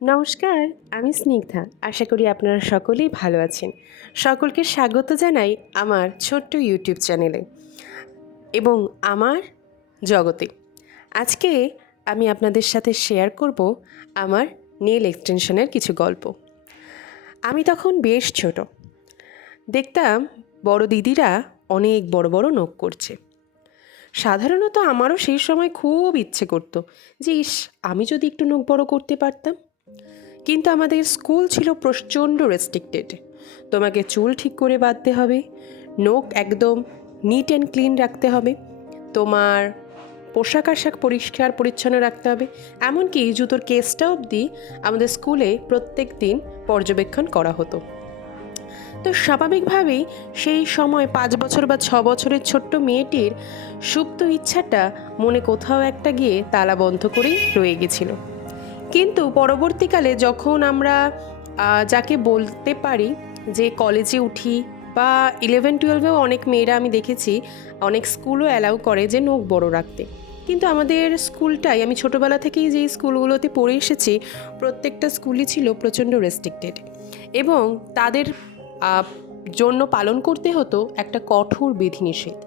নমস্কার, আমি স্নিগ্ধা। আশা করি আপনারা সকলেই ভালো আছেন। সকলকে স্বাগত জানাই আমার ছোট্ট ইউটিউব চ্যানেলে এবং আমার জগতে। আজকে আমি আপনাদের সাথে শেয়ার করব আমার নেল এক্সটেনশনের কিছু গল্প। আমি তখন বেশ ছোট। দেখতাম বড় দিদিরা অনেক বড় বড় নখ করছে। সাধারণত আমারও সেই সময় খুব ইচ্ছে করতো যে আমি যদি একটু নখ বড় করতে পারতাম। কিন্তু আমাদের স্কুল ছিল প্রচণ্ড রেস্ট্রিক্টেড। তোমাকে চুল ঠিক করে বাঁধতে হবে, নখ একদম নিট অ্যান্ড ক্লিন রাখতে হবে, তোমার পোশাক আশাক পরিষ্কার পরিচ্ছন্ন রাখতে হবে, এমনকি জুতোর কেসটা অবধি আমাদের স্কুলে প্রত্যেক দিন পর্যবেক্ষণ করা হতো। তো স্বাভাবিকভাবেই সেই সময় 5 বছর বা 6 বছরের ছোট্ট মেয়েটির সুপ্ত ইচ্ছাটা মনে কোথাও একটা গিয়ে তালা বন্ধ করেই রয়ে গেছিল। কিন্তু পরবর্তীকালে যখন আমরা যাকে বলতে পারি যে কলেজে উঠি বা 11-12-এও অনেক মেয়েরা আমি দেখেছি, অনেক স্কুলও অ্যালাউ করে যে নখ বড় রাখতে। কিন্তু আমাদের স্কুলটাই, আমি ছোটোবেলা থেকেই যেই স্কুলগুলোতে পড়ে এসেছি, প্রত্যেকটা স্কুলই ছিল প্রচণ্ড রেস্ট্রিক্টেড এবং তাদের জন্য পালন করতে হতো একটা কঠোর বিধিনিষেধ।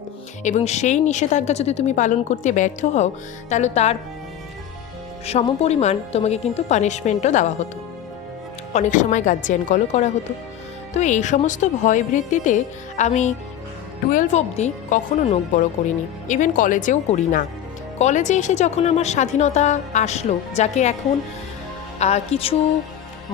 এবং সেই নিষেধাজ্ঞা যদি তুমি পালন করতে ব্যর্থ হও, তাহলে তার সমপরিমাণ তোমাকে কিন্তু পানিশমেন্টও দেওয়া হতো। অনেক সময় গার্জিয়ান কলও করা হতো। তো এই সমস্ত ভয়ভীতিতে আমি 12 অবধি কখনো নখ বড় করিনি, ইভেন কলেজেও করি না। কলেজে এসে যখন আমার স্বাধীনতা আসলো, যাকে এখন কিছু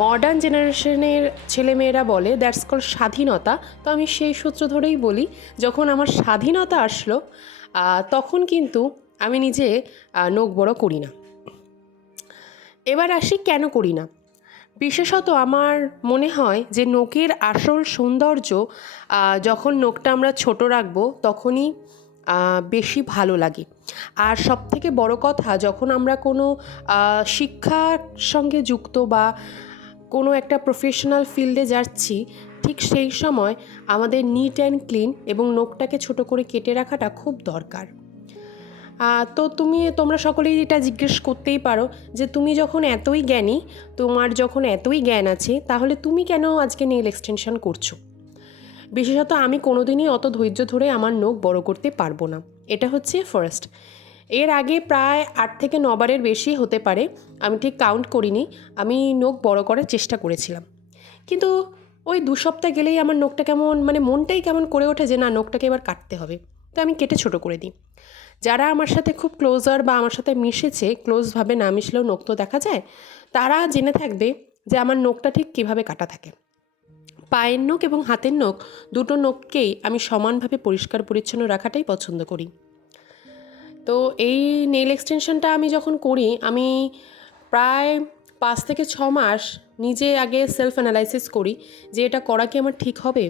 মডার্ন জেনারেশনের ছেলেমেয়েরা বলে দ্যাটস কল স্বাধীনতা, তো আমি সেই সূত্র ধরেই বলি, যখন আমার স্বাধীনতা আসলো তখন কিন্তু আমি নিজে নখ বড় করি না। এবার আসি কেন করি না। বিশেষত আমার মনে হয় যে নখের আসল সৌন্দর্য যখন নখটা আমরা ছোট রাখবো তখনই বেশি ভালো লাগে। আর সবথেকে বড় কথা, যখন আমরা কোনো শিক্ষার সঙ্গে যুক্ত বা কোনো একটা প্রফেশনাল ফিল্ডে যাচ্ছি, ঠিক সেই সময় আমাদের নিট অ্যান্ড ক্লিন এবং নখটাকে ছোট করে কেটে রাখাটা খুব দরকার। তো তোমরা সকলেই এটা জিজ্ঞেস করতেই পারো যে তুমি যখন এতই জ্ঞানী, তোমার যখন এতই জ্ঞান আছে, তাহলে তুমি কেন আজকে নেল এক্সটেনশন করছো? বিশেষত আমি কোনোদিনই অত ধৈর্য ধরে আমার নখ বড় করতে পারবো না। এটা হচ্ছে ফার্স্ট। এর আগে প্রায় 8 থেকে 9 বারের বেশি হতে পারে, আমি ঠিক কাউন্ট করিনি, আমি নখ বড় করার চেষ্টা করেছিলাম। কিন্তু ওই 2 সপ্তাহ গেলেই আমার নখটা কেমন, মনটাই কেমন করে ওঠে যে না, নখটাকে এবার কাটতে হবে। তো আমি কেটে ছোট করে দিই। যারা আমার সাথে খুব ক্লোজার বা আমার সাথে মিশেছে, ক্লোজভাবে না মিশলেও নখ তো দেখা যায়, তারা জেনে থাকবে যে আমার নখটা ঠিক কীভাবে কাটা থাকে। পায়ের নখ এবং হাতের নখ, দুটো নখকেই আমি সমানভাবে পরিষ্কার পরিচ্ছন্ন রাখাটাই পছন্দ করি। তো এই নেল এক্সটেনশনটা আমি যখন করি, আমি প্রায় 5 থেকে 6 মাস নিজে আগে সেলফ অ্যানালাইসিস করি যে এটা করা কি আমার ঠিক হবে।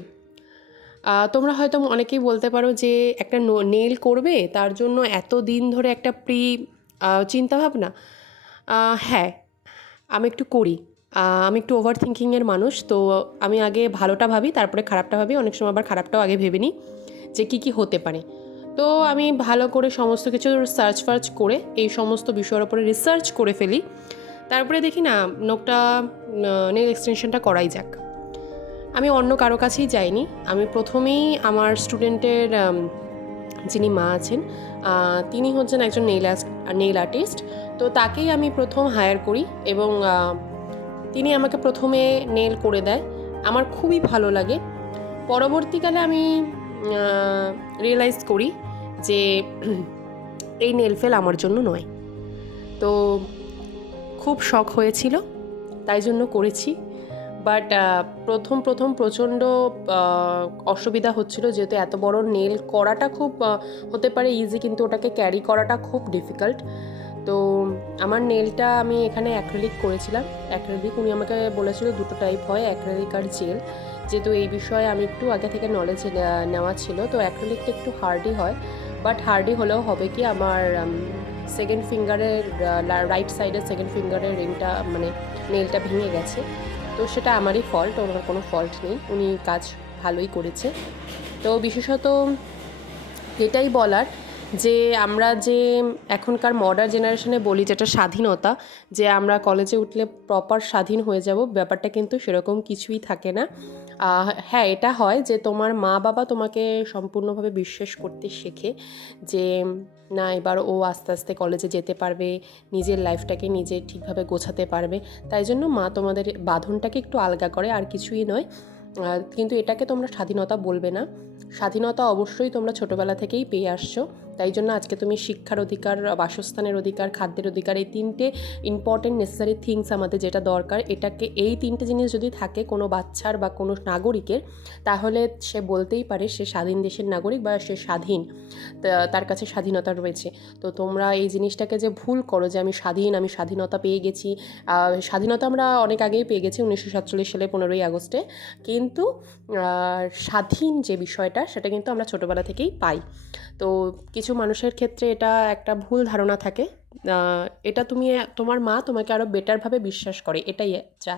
তোমরা হয়তো অনেকেই বলতে পারো যে একটা নেল করবে, তার জন্য এত দিন ধরে একটা চিন্তাভাবনা। হ্যাঁ, আমি একটু করি। আমি একটু ওভার থিঙ্কিংয়ের মানুষ, তো আমি আগে ভালোটা ভাবি, তারপরে খারাপটা ভাবি, অনেক সময় আবার খারাপটাও আগে ভেবে নিই যে কী হতে পারে। তো আমি ভালো করে সমস্ত কিছু সার্চ করে এই সমস্ত বিষয়ের উপরে রিসার্চ করে ফেলি, তারপরে দেখি না নখটা নেল এক্সটেনশনটা করাই যাক। আমি অন্য কারো কাছেই যাইনি। আমি প্রথমেই আমার স্টুডেন্টের যিনি মা আছেন, তিনি হচ্ছেন একজন নেইল আর্টিস্ট, তো তাকেই আমি প্রথম হায়ার করি এবং তিনি আমাকে প্রথমে নেল করে দেয়। আমার খুবই ভালো লাগে। পরবর্তীকালে আমি রিয়েলাইজ করি যে এই নেল ফেল আমার জন্য নয়। তো খুব শখ হয়েছিল, তাই জন্য করেছি। বাট প্রথম প্রচণ্ড অসুবিধা হচ্ছিল, যেহেতু এত বড় নেল করাটা খুব হতে পারে ইজি, কিন্তু ওটাকে ক্যারি করাটা খুব ডিফিকাল্ট। তো আমার নেলটা আমি এখানে অ্যাক্রিলিক করেছিলাম। অ্যাক্রিলিক উনি আমাকে বলেছিল দুটো টাইপ হয়, অ্যাক্রিলিক আর জেল। যেহেতু এই বিষয়ে আমি একটু আগে থেকে নলেজ নেওয়া ছিল, তো অ্যাক্রিলিকটা একটু হার্ডই হয়। বাট হার্ডই হলেও হবে কি, আমার সেকেন্ড ফিঙ্গারের রাইট সাইডের সেকেন্ড ফিঙ্গারের রিংটা নেলটা ভেঙে গেছে। তো সেটা আমারই ফল্ট, ওনার কোনো ফল্ট নেই, উনি কাজ ভালোই করেছে। তো বিশেষত এটাই বলার যে আমরা যে এখনকার মডার্ন জেনারেশনে বলি যেটা স্বাধীনতা, যে আমরা কলেজে উঠলে প্রপার স্বাধীন হয়ে যাব, ব্যাপারটা কিন্তু সেরকম কিছুই থাকে না। হ্যাঁ, এটা হয় যে তোমার মা বাবা তোমাকে সম্পূর্ণভাবে বিশ্বাস করতে শেখে যে না, এবার ও আস্তে আস্তে কলেজে যেতে পারবে, নিজের লাইফটাকে নিজে ঠিকভাবে গোছাতে পারবে, তাই জন্য মা তোমাদের বাঁধনটাকে একটু আলগা করে, আর কিছুই নয়। কিন্তু এটাকে তোমরা স্বাধীনতা বলবে না। স্বাধীনতা অবশ্যই তোমরা ছোটোবেলা থেকেই পেয়ে আসছো, তাই জন্য আজকে তুমি শিক্ষার অধিকার, বাসস্থানের অধিকার, খাদ্যের অধিকার, এই তিনটে ইম্পর্টেন্ট নেসেসারি থিংস আমাদের যেটা দরকার, এটাকে এই তিনটে জিনিস যদি থাকে কোনো বাচ্চার বা কোনো নাগরিকের, তাহলে সে বলতেই পারে সে স্বাধীন দেশের নাগরিক বা সে স্বাধীন, তার কাছে স্বাধীনতা রয়েছে। তো তোমরা এই জিনিসটাকে যে ভুল করো যে আমি স্বাধীন, আমি স্বাধীনতা পেয়ে গেছি, স্বাধীনতা আমরা অনেক আগেই পেয়ে গেছি 1947 সালে 15ই আগস্টে, কিন্তু স্বাধীন যে বিষয়টা সেটা কিন্তু আমরা ছোটোবেলা থেকেই পাই। তো কিছু মানুষের ক্ষেত্রে এটা একটা ভুল ধারণা থাকে, এটা তোমার মা তোমাকে আরও বেটারভাবে বিশ্বাস করে, এটাই যা,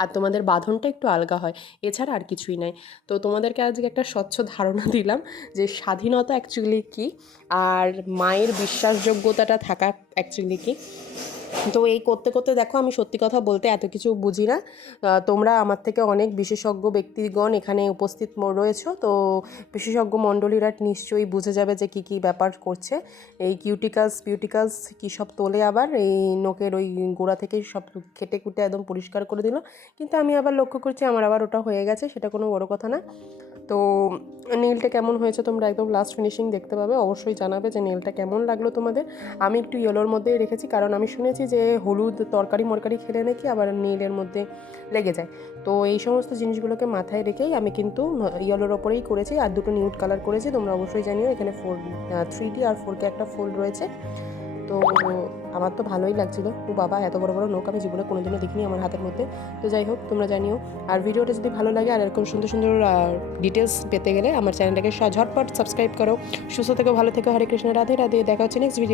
আর তোমাদের বাঁধনটা একটু আলগা হয়, এছাড়া আর কিছুই নাই। তো তোমাদেরকে আজকে একটা স্বচ্ছ ধারণা দিলাম যে স্বাধীনতা অ্যাকচুয়ালি কী, আর মায়ের বিশ্বাসযোগ্যতাটা থাকা অ্যাকচুয়ালি কী। তো এই করতে করতে দেখো আমি সত্যি কথা বলতে এত কিছু বুঝি না, তোমরা আমার থেকে অনেক বিশেষজ্ঞ ব্যক্তিগণ এখানে উপস্থিত রয়েছো, তো বিশেষজ্ঞ মণ্ডলীরা নিশ্চয়ই বুঝে যাবে যে কী কী ব্যাপার করছে। এই পিউটিকালস কী সব তোলে, আবার এই নোকের ওই গোড়া থেকে সব কেটে কুটে একদম পরিষ্কার করে দিল, কিন্তু আমি আবার লক্ষ্য করছি আমার আবার ওটা হয়ে গেছে, সেটা কোনো বড় কথা না। তো নেলটা কেমন হয়েছে তোমরা একদম লাস্ট ফিনিশিং দেখতে পাবে, অবশ্যই জানাবে যে নেলটা কেমন লাগলো তোমাদের। আমি একটু ইয়েলোর মধ্যেই রেখেছি, কারণ আমি শুনেছি যে হলুদ তরকারি মরকারি খেলে নাকি আবার নেলের মধ্যে লেগে যায়। তো এই সমস্ত জিনিসগুলোকে মাথায় রেখেই আমি কিন্তু ইয়েলোর ওপরেই করেছি, আর দুটো নিউড কালার করেছি। তোমরা অবশ্যই জানিও এখানে 3D আর 4K একটা ফোল্ড রয়েছে। তো আমার তো ভালোই লাগছিলো। ও বাবা, এত বড় বড় নোক আমি জীবনে কোনোদিনও দেখিনি আমার হাতের মধ্যে। তো যাই হোক, তোমরা জানিও। আর ভিডিওটা যদি ভালো লাগে আর এরকম সুন্দর সুন্দর ডিটেলস পেতে গেলে আমার চ্যানেলটাকে ঝটপট সাবস্ক্রাইব করো। সুস্থ থেকো, ভালো থেকো, হরে কৃষ্ণ, রাধে রাধে। দেখা হচ্ছে নেক্সট ভিডিও।